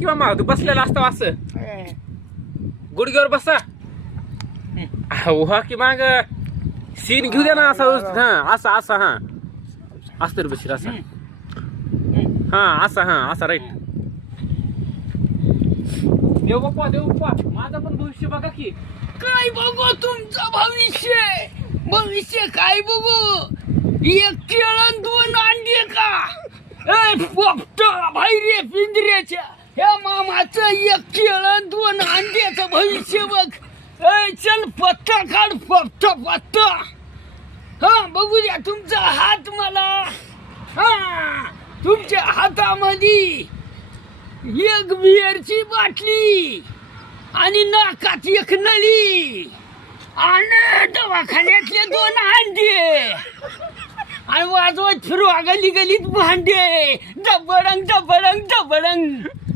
किंवा माग तू बसलेला असतो असं गुडघ्यावर बसा हा की माग सीन घेऊ द्या ना असा हा असा असा हा असतं रे बशीर असा हा असा राईट देव बाप्पा माझं पण भविष्य बघा की काय बघू तुमचं भविष्य काय बघू एक केळं 2 अंडे का फक्त बाहेर पिंजऱ्याच्या ह्या मामाचं एक केळं 2 अंड्याचं भविष्य बघ चल पत्ता काढ फक्त पत्ता हा बघू द्या तुमचा हात मला हा तुमच्या हातामध्ये एक बिअरची बाटली आणि नाकात एक नळी आणि दवाखान्यातले 2 अंडे आणि वाजवत फिरवा गली गलीत भांडे डबडंग